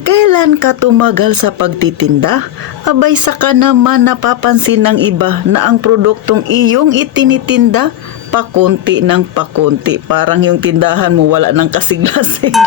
Kung kailan ka tumagal sa pagtitinda, abay saka naman napapansin ng iba na ang produktong iyong itinitinda pakunti ng pakunti. Parang yung tindahan mo wala ng kasigla-sigla.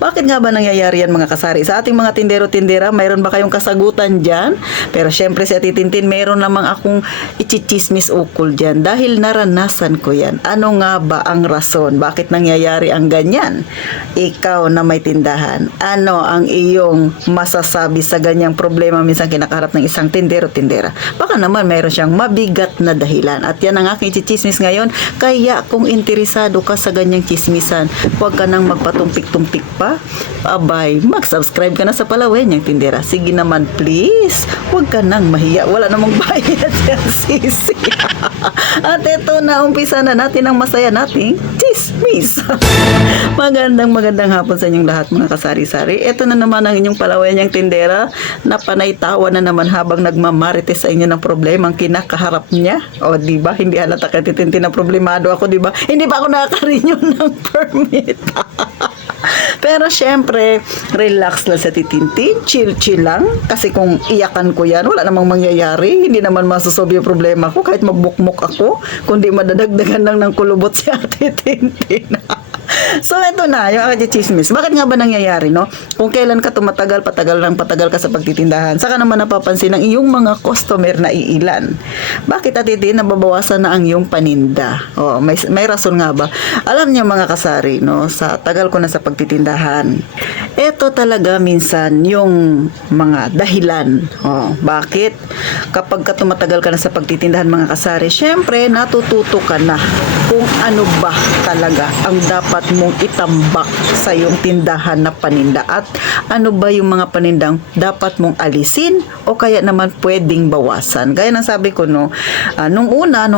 Bakit nga ba nangyayari yan mga kasari? Sa ating mga tindero-tindera, mayroon ba kayong kasagutan dyan? Pero syempre si Ate Tintin, mayroon namang akong ichichismis ukol dyan dahil naranasan ko yan. Ano nga ba ang rason? Bakit nangyayari ang ganyan? Ikaw na may tindahan, ano ang iyong masasabi sa ganyang problema minsan kinakaharap ng isang tindero-tindera? Baka naman mayroon siyang mabigat na dahilan. At yan ang aking ichichismis ngayon. Kaya kung interesado ka sa ganyang chismisan, huwag ka nang magpatumpik-tumpik pa. Abay, mag-subscribe ka na sa Palaway niyang Tindera. Sige naman, please. Huwag ka nang mahiya. Wala namang bayad yan, sisi. At eto na, umpisa na natin ang masaya nating chismis. Magandang hapon sa inyong lahat mga kasari-sari. Eto na naman ang inyong Palaway niyang Tindera na panay tawa na naman habang nagmamarites sa inyo ng problema ang kinakaharap niya. O, diba? Hindi halata kay Tintin na problemado ako, diba? Hindi pa ako nakaka-renew ng permit. Pero syempre, relax lang sa Titintin, chill lang. Kasi kung iyakan ko yan, wala namang mangyayari. Hindi naman masusolve yung problema ko kahit magbukmok ako. Kundi madadagdagan lang ng kulubot si Ate Tintin. So, ito na, yung aking chismis. Bakit nga ba nangyayari, no? Kung kailan ka tumatagal, patagal ka sa pagtitindahan, saka naman napapansin ng iyong mga customer na iilan. Bakit, Ate Tin, nababawasan na ang iyong paninda? Oh, may rason nga ba? Alam niyo mga kasari, no? Sa tagal ko na sa pagtitindahan, ito talaga minsan yung mga dahilan. Oh, bakit? Kapag ka tumatagal ka na sa pagtitindahan mga kasari, syempre, natututo ka na kung ano ba talaga ang dapat mong itambak sa iyong tindahan na paninda at ano ba yung mga panindang dapat mong alisin o kaya naman pwedeng bawasan. Gaya ng sabi ko, no, nung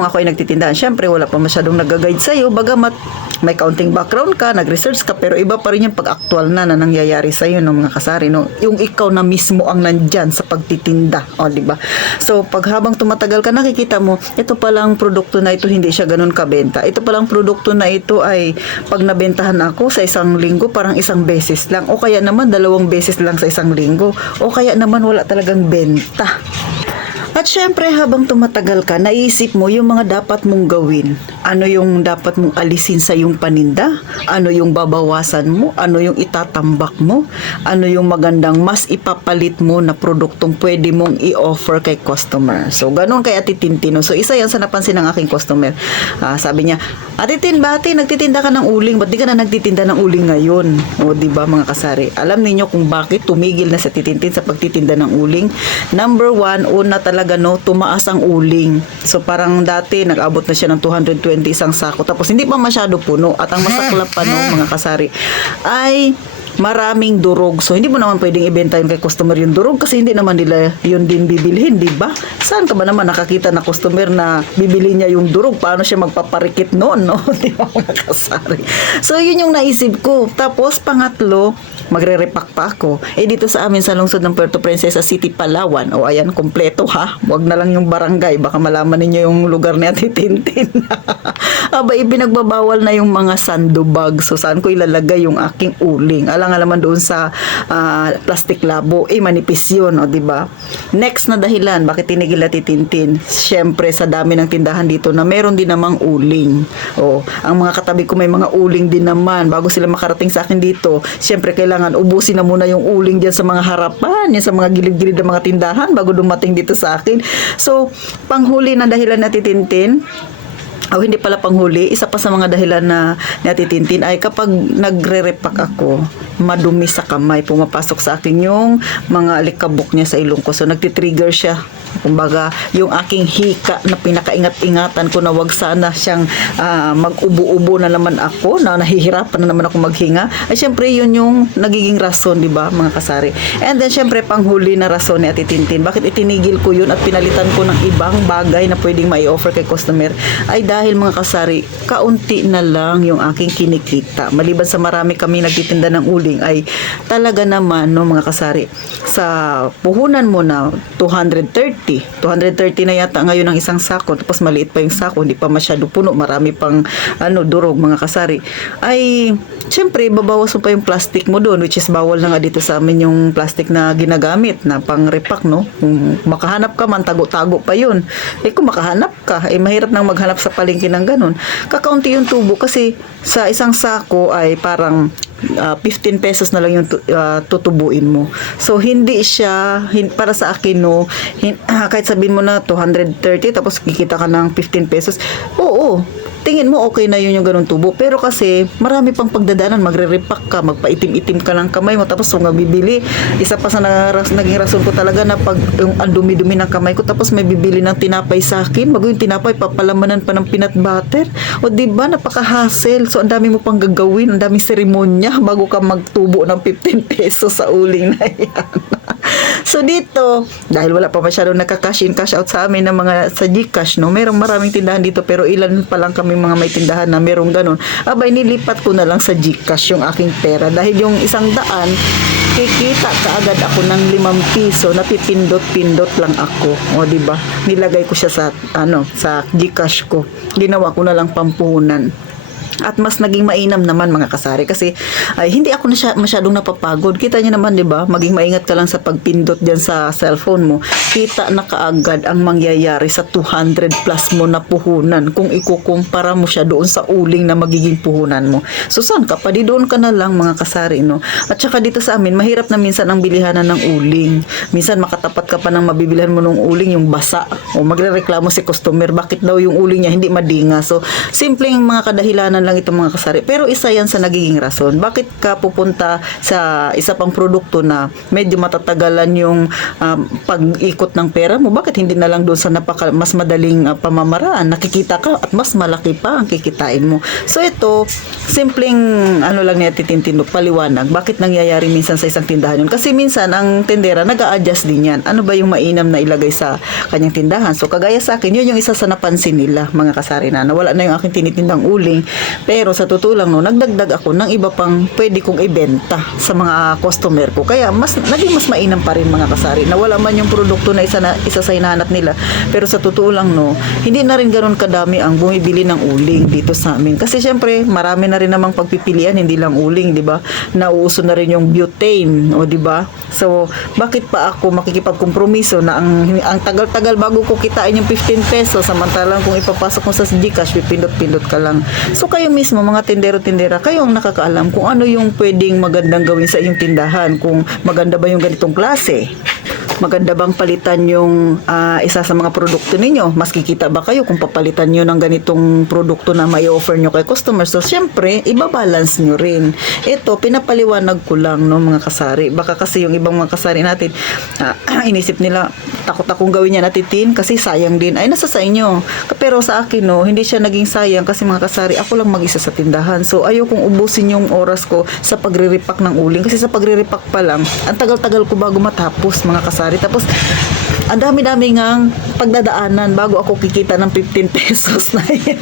ako ay nagtitindahan, syempre wala pa masyadong nag-guide sa'yo, bagamat may kaunting background ka, nag-research ka, pero iba pa rin yung pag-actual na nangyayari sa'yo, no, mga kasari, no, yung ikaw na mismo ang nandyan sa pagtitinda, o, diba? So, pag habang tumatagal ka, nakikita mo, ito palang produkto na ito, hindi siya ganun kabenta. Ito palang produkto na ito ay pag nabentahan ako sa isang linggo, parang isang beses lang, o kaya naman 2 beses lang sa isang linggo, o kaya naman wala talagang benta. At syempre, habang tumatagal ka, naisip mo yung mga dapat mong gawin. Ano yung dapat mong alisin sa yung paninda? Ano yung babawasan mo? Ano yung itatambak mo? Ano yung magandang mas ipapalit mo na produktong pwede mong i-offer kay customer? So, ganun kay Ate Tintino. So, isa yan sa napansin ng aking customer. Sabi niya, Ate Tin, bati, nagtitinda ka ng uling. Ba't di ka na nagtitinda ng uling ngayon? O, diba mga kasari? Alam niyo kung bakit tumigil na sa Titintin sa pagtitinda ng uling? Number 1, una talaga, no, tumaas ang uling. So parang dati nag-abot na siya ng 220 isang sako, tapos hindi pa masyado puno, at ang masaklap pa, no, mga kasari, ay maraming durog. So hindi mo naman pwedeng ibenta yun kay customer yung durog kasi hindi naman nila yun din bibilhin, di ba? Saan ka ba naman nakakita na customer na bibili niya yung durog? Paano siya magpaparikit noon, no? Di ba mga kasari? So yun yung naisip ko. Tapos pangatlo, magre-repack pa ako. Dito sa amin sa lungsod ng Puerto Princesa City, Palawan. O ayan, kompleto ha. Huwag na lang yung barangay. Baka malaman ninyo yung lugar ni Ate Tintin. Aba, ibinagbabawal na yung mga sandubag. So saan ko ilalagay yung aking uling? Alang alaman doon sa plastic labo. Manipis yun, o diba? Next na dahilan, bakit tinigil na Tintin? Siyempre, sa dami ng tindahan dito na meron din namang uling. O, ang mga katabi ko may mga uling din naman. Bago sila makarating sa akin dito, siyempre kailangan ubusin na muna yung uling dyan sa mga harapan, yan sa mga gilid-gilid ng mga tindahan bago dumating dito sa akin. So, panghuli na dahilan na Tintin, hindi pala panghuli, isa pa sa mga dahilan na natitintin ay kapag nagre-repack ako, madumi sa kamay, pumapasok sa akin yung mga alikabok niya sa ilong ko. So, nagtitrigger siya. Kumbaga, yung aking hika na pinakaingat-ingatan ko na wag sana siyang mag-ubo-ubo na naman ako, na nahihirapan na naman ako maghinga. Ay, syempre, yun yung nagiging rason, di ba, mga kasari? And then, syempre, panghuli na rason ni Ate Tintin. Bakit itinigil ko yun at pinalitan ko ng ibang bagay na pwedeng mai-offer kay customer? Ay, dahil mga kasari, kaunti na lang yung aking kinikita. Maliban sa marami kami nagtitinda ng uling, ay talaga naman, no, mga kasari, sa puhunan mo na 230 na yata ngayon ang isang sako, tapos maliit pa yung sako, hindi pa masyado puno, marami pang durog, mga kasari, ay syempre, babawas mo pa yung plastic mo doon, which is bawal na nga dito sa amin yung plastic na ginagamit na pang-repack, no? Kung makahanap ka man, tago-tago pa yun. Kung makahanap ka, mahirap nang maghanap sa palengke ng ganun. Kakaunti yung tubo kasi sa isang sako ay parang 15 pesos na lang yung tutubuin mo. So, hindi siya, para sa akin, no, kahit sabihin mo na 230, tapos kikita ka ng 15 pesos, oo, tingin mo okay na yun yung ganun tubo. Pero kasi, marami pang pagdadaanan, magre-repack ka, magpaitim-itim ka ng kamay mo, tapos kung bibili, isa pa sa naging rason ko talaga na pag yung ang dumi-dumi ng kamay ko, tapos may bibili ng tinapay sa akin, bago yung tinapay, papalamanan pa ng peanut butter. O diba, napaka-hassle. So, ang dami mo pang gagawin, ang daming seremonya bago ka magtubo ng 15 pesos sa uling na yan. So dito, dahil wala pa masyadong nagka-cash in, cash out sa amin ng mga sa GCash, no, merong maraming tindahan dito, pero ilan pa lang kami mga may tindahan na merong ganun. Abay, nilipat ko na lang sa GCash yung aking pera, dahil yung 100, kikita kaagad ako ng 5 piso, napipindot-pindot lang ako. O diba, nilagay ko siya sa sa GCash ko, ginawa ko na lang pampuhunan. At mas naging mainam naman mga kasari kasi hindi ako na masyadong napapagod. Kita niyo naman, 'di ba? Maging maingat ka lang sa pagpindot diyan sa cellphone mo. Kita na kaagad ang mangyayari sa 200 plus mo na puhunan kung ikukumpara mo siya doon sa uling na magiging puhunan mo. So saan ka pa? Di doon ka na lang mga kasari, no? At saka dito sa amin, mahirap na minsan ang bilihanan ng uling. Minsan makatapat ka pa ng mabibilihan mo ng uling yung basa. O magrereklamo si customer, bakit daw yung uling niya hindi madinga. So simpleng mga kadahilanan lang itong mga kasari. Pero isa yan sa nagiging rason. Bakit ka pupunta sa isa pang produkto na medyo matatagalan yung pag-ikot ng pera mo? Bakit hindi na lang doon sa mas madaling pamamaraan? Nakikita ka at mas malaki pa ang kikitain mo. So ito, simpleng lang niya titintindok, paliwanag. Bakit nangyayari minsan sa isang tindahan yun? Kasi minsan ang tendera nag-a-adjust din yan. Ano ba yung mainam na ilagay sa kanyang tindahan? So kagaya sa akin, yun yung isa sa napansin nila, mga kasari na wala na yung aking tinitindang uling. Pero sa totoo lang, no, nagdagdag ako ng iba pang pwede kong ibenta sa mga customer ko. Kaya naging mas mainam pa rin mga kasari na wala man yung produkto na isa sa hinahanap nila. Pero sa totoo lang, no, hindi na rin ganoon kadami ang bumibili ng uling dito sa amin. Kasi syempre, marami na rin namang pagpipilian, hindi lang uling, di ba? Nauuso na rin yung butane, o di ba? So, bakit pa ako makikipagkompromiso na ang tagal-tagal bago ko kitain yung 15 pesos, samantalang kung ipapasok mo sa GCash, pipindot-pindot ka lang. So, kayo mismo, mga tindero-tindera, kayo ang nakakaalam kung ano yung pwedeng magandang gawin sa iyong tindahan. Kung maganda ba yung ganitong klase. Maganda bang palitan yung isa sa mga produkto ninyo? Mas kikita ba kayo kung papalitan nyo ng ganitong produkto na may offer nyo kay customer? So, syempre, ibabalance nyo rin. Ito, pinapaliwanag ko lang, no, mga kasari. Baka kasi yung ibang mga kasari natin, inisip nila, takot akong gawin niya natitin kasi sayang din. Ay, nasa sa inyo. Pero sa akin, no, hindi siya naging sayang kasi mga kasari, ako lang mag-isa sa tindahan. So, ayokong ubusin yung oras ko sa pagre-repack ng uling. Kasi sa pagre-repack pa lang, ang tagal-tagal ko bago matapos, mga kasari. Tapos, ang dami-dami ngang pagdadaanan bago ako kikita ng 15 pesos na yan.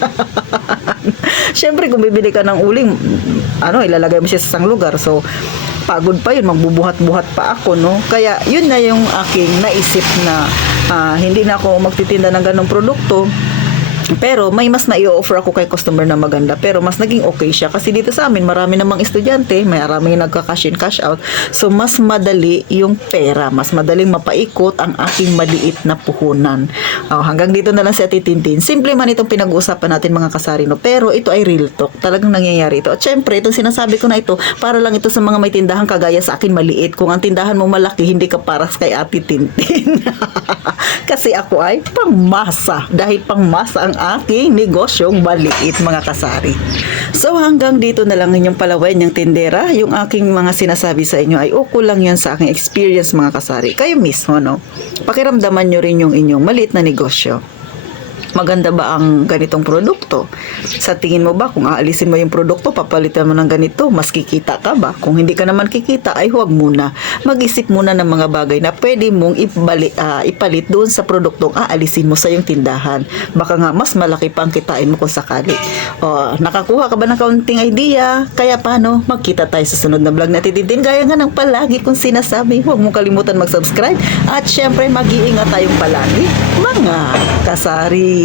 Siyempre, kung bibili ka ng uling, ilalagay mo siya sa isang lugar. So, pagod pa yun, magbubuhat-buhat pa ako, no? Kaya, yun na yung aking naisip na hindi na ako magtitinda ng ganong produkto. Pero may mas na-i-offer ako kay customer na maganda, pero mas naging okay siya kasi dito sa amin marami namang estudyante, may maraming nagka-cash in cash out, so mas madali yung pera, mas madaling mapaikot ang aking maliit na puhunan. Hanggang dito na lang si Ate Tintin. Simple man itong pinag-uusapan natin mga kasarino, pero ito ay real talk, talagang nangyayari ito. At syempre, itong sinasabi ko na ito, para lang ito sa mga may tindahan kagaya sa akin maliit. Kung ang tindahan mo malaki, hindi ka paras kay Ate Tintin. Kasi ako ay pangmasa, dahil pangmasa ang aking negosyong maliit mga kasari. So hanggang dito na lang inyong palawan yung tindera. Yung aking mga sinasabi sa inyo ay uko lang yan sa aking experience mga kasari. Kayo mismo, no? Pakiramdaman nyo rin yung inyong maliit na negosyo. Maganda ba ang ganitong produkto? Sa tingin mo ba, kung aalisin mo yung produkto, papalitan mo ng ganito, mas kikita ka ba? Kung hindi ka naman kikita, ay huwag muna. Mag-isip muna ng mga bagay na pwede mong ipalit doon sa produktong aalisin mo sa yung tindahan. Baka nga, mas malaki pa ang kitain mo kung sakali. Nakakuha ka ba ng kaunting idea? Kaya paano? Magkita tayo sa sunod na vlog na Tintin. Gaya nga ng palagi kung sinasabi, huwag mong kalimutan mag-subscribe. At syempre, mag-iingat tayong palagi, mga kasari.